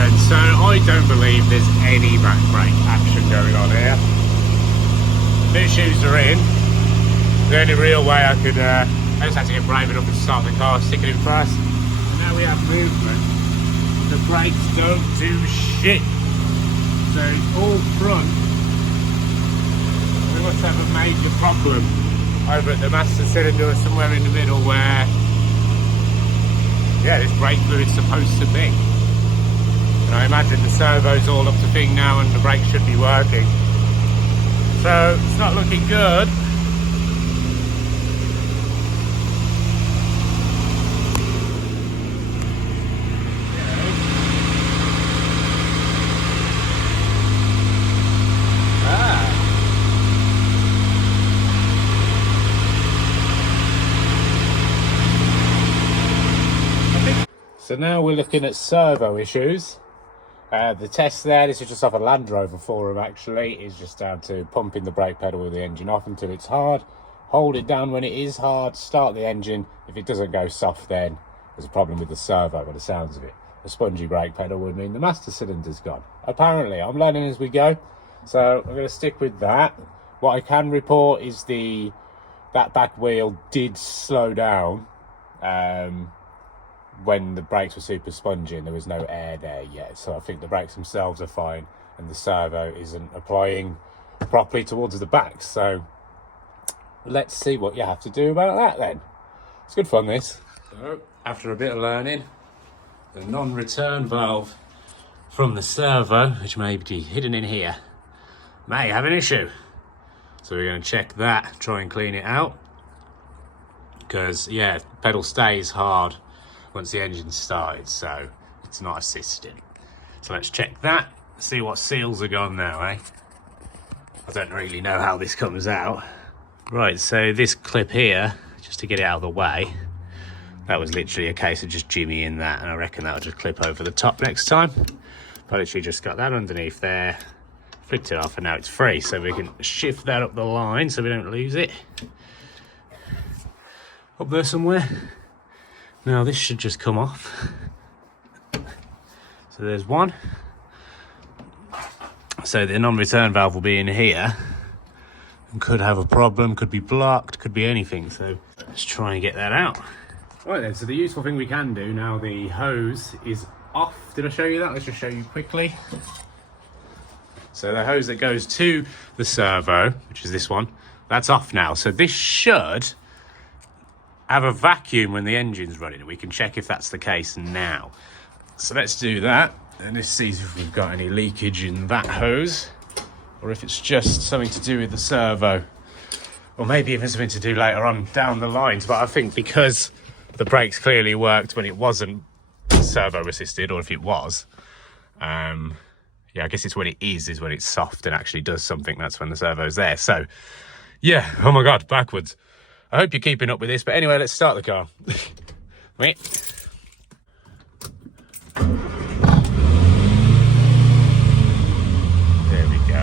then, so I don't believe there's any back brake action going on here. New shoes are in. The only real way I could, I just had to get brave enough and start the car, stick it in first. And now we have movement. The brakes don't do shit. So it's all front. We must have a major problem over at the master cylinder or somewhere in the middle where, yeah, this brake fluid's supposed to be. And I imagine the servo's all up to thing now and the brakes should be working. So it's not looking good. So now we're looking at servo issues. The test there, this is just off a Land Rover forum actually, is just down to pumping the brake pedal with the engine off until it's hard. Hold it down when it is hard, start the engine. If it doesn't go soft, then there's a problem with the servo by the sounds of it. A spongy brake pedal would mean the master cylinder's gone. Apparently, I'm learning as we go, so I'm going to stick with that. What I can report is that back wheel did slow down when the brakes were super spongy and there was no air there yet. So I think the brakes themselves are fine and the servo isn't applying properly towards the back. So let's see what you have to do about that then. It's good fun, this. So after a bit of learning, the non-return valve from the servo, which may be hidden in here, may have an issue. So we're going to check that, try and clean it out. Because, yeah, pedal stays hard once the engine's started, so it's not assisting. So let's check that, see what seals are gone now, eh? I don't really know how this comes out. Right, so this clip here, just to get it out of the way, that was literally a case of just jimmying that, and I reckon that'll just clip over the top next time. I literally just got that underneath there, flipped it off, and now it's free, so we can shift that up the line so we don't lose it. Up there somewhere. Now this should just come off. So there's one. So the non-return valve will be in here and could have a problem, could be blocked, could be anything. So let's try and get that out. Right then, so the useful thing we can do now, the hose is off. Did I show you that? Let's just show you quickly. So the hose that goes to the servo, which is this one, that's off now. So this should have a vacuum when the engine's running, and we can check if that's the case now. So let's do that, and let's see if we've got any leakage in that hose, or if it's just something to do with the servo, or maybe even something to do later on down the lines. But I think because the brakes clearly worked when it wasn't servo assisted, or if it was, yeah, I guess it's when it is when it's soft and actually does something. That's when the servo's there. So yeah, oh my god, backwards. I hope you're keeping up with this, but anyway, let's start the car. Wait. There we go.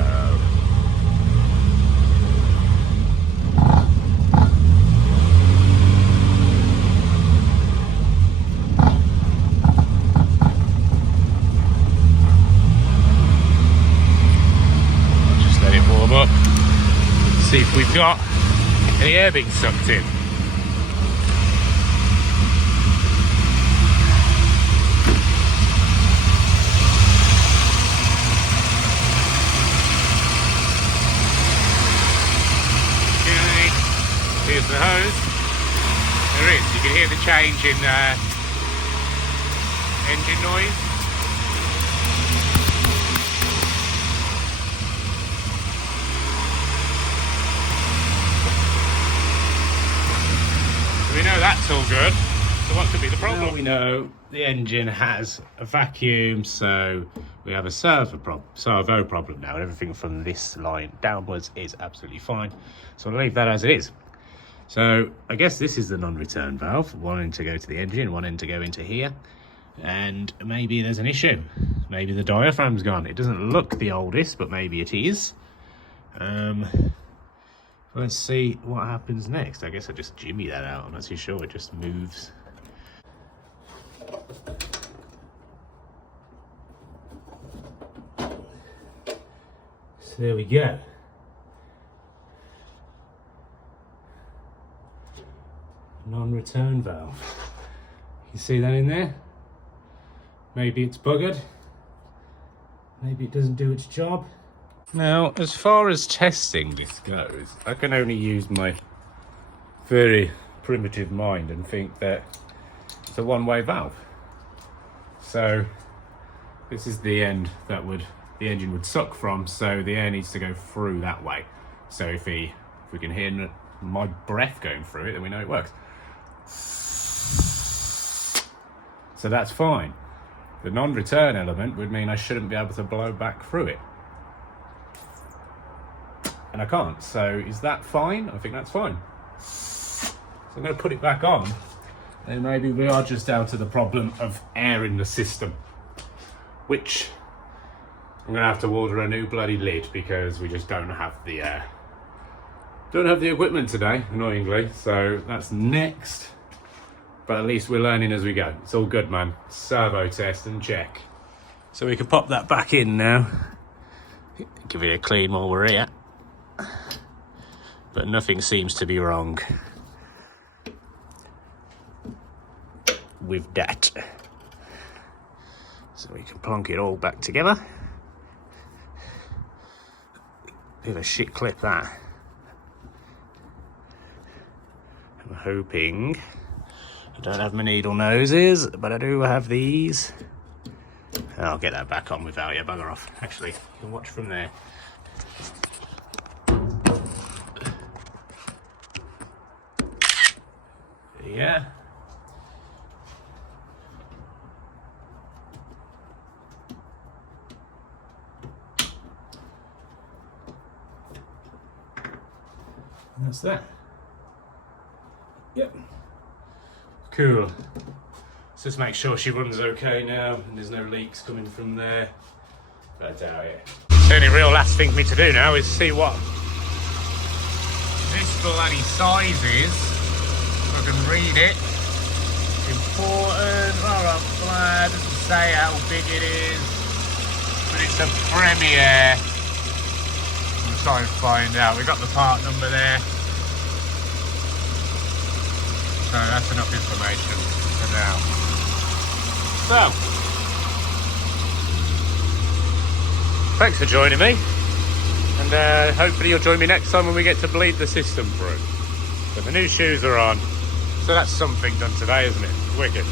I'll just let it warm up. See if we've got any air being sucked in. Okay, here's the hose. There is, you can hear the change in engine noise. We know that's all good, so what could be the problem? Now we know the engine has a vacuum, so we have a servo problem now, and everything from this line downwards is absolutely fine. So I'll leave that as it is. So I guess this is the non-return valve, one end to go to the engine, one end to go into here, and maybe there's an issue. Maybe the diaphragm's gone. It doesn't look the oldest, but maybe it is. Let's see what happens next. I guess I just jimmy that out. I'm not too sure. It just moves. So there we go. Non-return valve. You see that in there? Maybe it's buggered. Maybe it doesn't do its job. Now, as far as testing this goes, I can only use my very primitive mind and think that it's a one-way valve. So this is the end that the engine would suck from, so the air needs to go through that way. So if we can hear my breath going through it, then we know it works. So that's fine. The non-return element would mean I shouldn't be able to blow back through it. And I can't, so is that fine? I think that's fine. So I'm going to put it back on, and maybe we are just down to the problem of air in the system, which I'm going to have to order a new bloody lid because we just don't have the equipment today, annoyingly, so that's next. But at least we're learning as we go. It's all good, man. Servo test and check. So we can pop that back in now. Give it a clean while we're here. But nothing seems to be wrong with that. So we can plonk it all back together. Bit of a shit clip, that. I'm hoping I don't have my needle noses, but I do have these. I'll get that back on without you, bugger off. Actually, you can watch from there. Yeah. And that's that. Yep. Cool. Let's just make sure she runs okay now and there's no leaks coming from there. But I doubt it. The only real last thing for me to do now is see what this bloody size is. If I can read it. Important, blah blah, doesn't say how big it is. But it's a Premier. I'm trying to find out. We've got the part number there. So that's enough information for now. So, thanks for joining me, and hopefully you'll join me next time when we get to bleed the system through. But the new shoes are on, so that's something done today, isn't it? Wicked.